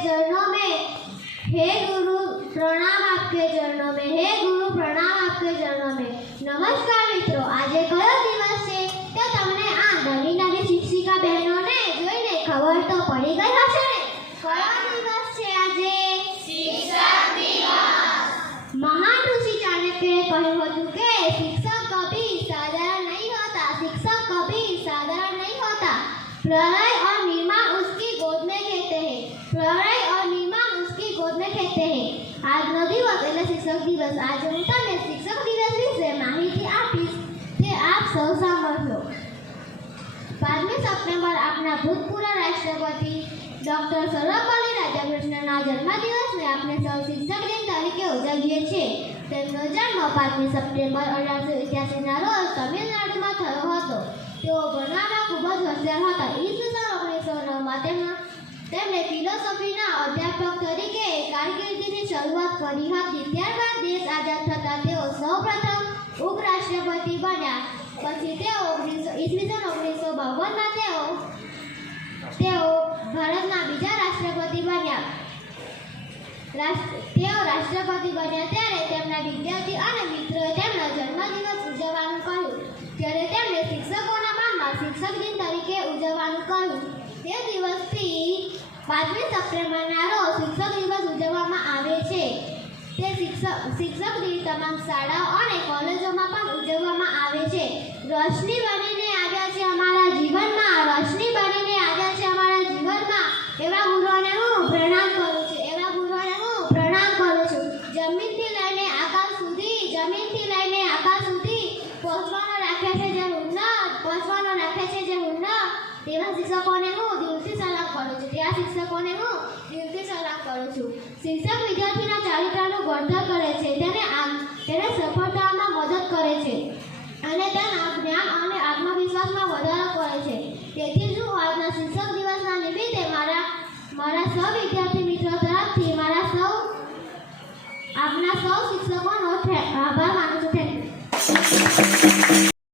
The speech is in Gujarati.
चरणों में, हे गुरु प्रणाम आपके चरणों में, हे गुरु प्रणाम आपके चरणों में। नमस्कार मित्रों, આજે કયો દિવસ છે તો તમને આ નવી નવી શિક્ષિકા બહેનોને જોઈને ખબર તો પડી ગઈ હશે ને? કયો દિવસ છે આજે? શિક્ષક દિવસ। મહાન ઋષિ ચાણક્યએ કહ્યું હતું કે શિક્ષક કભી સાધાरण नहीं होता, शिक्षक कभी साधारण नहीं होता। प्रलय और निर्माण उसकी गोद में खेते हैं, प्रलय और निर्माण उसकी गोद में खेते हैं। આજનો દિવસ એટલે શિક્ષક દિવસ। આજે હું તમને શિક્ષક દિવસ વિશે માહિતી આપીશ તે આપ સૌ સાંભળજો। 5મી સપ્ટેમ્બર આપણા ભૂતપૂર્વ રાષ્ટ્રપતિ ડોક્ટર સર્વપલ્લી રાધાકૃષ્ણના જન્મદિવસને આપણે સૌ શિક્ષક દિન તરીકે ઉજવીએ છીએ। તેમનો જન્મ 5મી સપ્ટેમ્બર 1881ના રોજ તમિલનાડુમાં થયો હતો। તેઓ ભણવામાં ખૂબ જ હોશિયાર હતા। ઈસવીસન 1909માં તેમણે ફિલોસોફીના અધ્યાપક તરીકે કારકિર્દીની શરૂઆત કરી હતી। ત્યારબાદ દેશ આઝાદ થતાં તેઓ સૌપ્રથમ ઉપરાષ્ટ્રપતિ બન્યા। પછી તેઓ ઈસવીસન 1952માં તેઓ ભારતના બીજા રાષ્ટ્રપતિ બન્યા। તેઓ રાષ્ટ્રપતિ બન્યા ત્યારે તેમના વિદ્યાર્થી અને મિત્રોએ તેમનો જન્મદિવસ ઉજવવાનું કહ્યું। ત્યારે તેમણે શિક્ષકોના માનમાં શિક્ષક દિન તરીકે ઉજવવાનું કહ્યું। તે દિવસથી 5મી સપ્ટેમ્બરના રોજ શિક્ષક દિવસ ઉજવવામાં આવે છે। તે શિક્ષક દિન તમામ શાળાઓ અને કોલેજોમાં પણ ઉજવવામાં આવે છે। રોશની બનીને આવ્યા છે અમારા જીવનમાં, રોશની બનીને આવ્યા છે અમારા જીવનમાં એવા ગુરુઓને હું પ્રણામ કરું છું, એવા ગુરુઓને હું પ્રણામ કરું છું। જમીનથી લઈને આકાશ સુધી, જમીનથી લઈને આકાશ સુધી પહોંચવાનો રાખે છે જે હુન્નર, પહોંચવાનો રાખે છે જે હુન્નર, તેવા શિક્ષકોને હું દિલથી સલામ કરું છું, તેવા શિક્ષકોને હું દિલથી સલામ કરું છું। શિક્ષક વિદ્યાર્થીના ચારિત્રનું ઘડતર કરે છે, તેને સફળતામાં મદદ કરે છે અને તેના જ્ઞાન અને આત્મવિશ્વાસમાં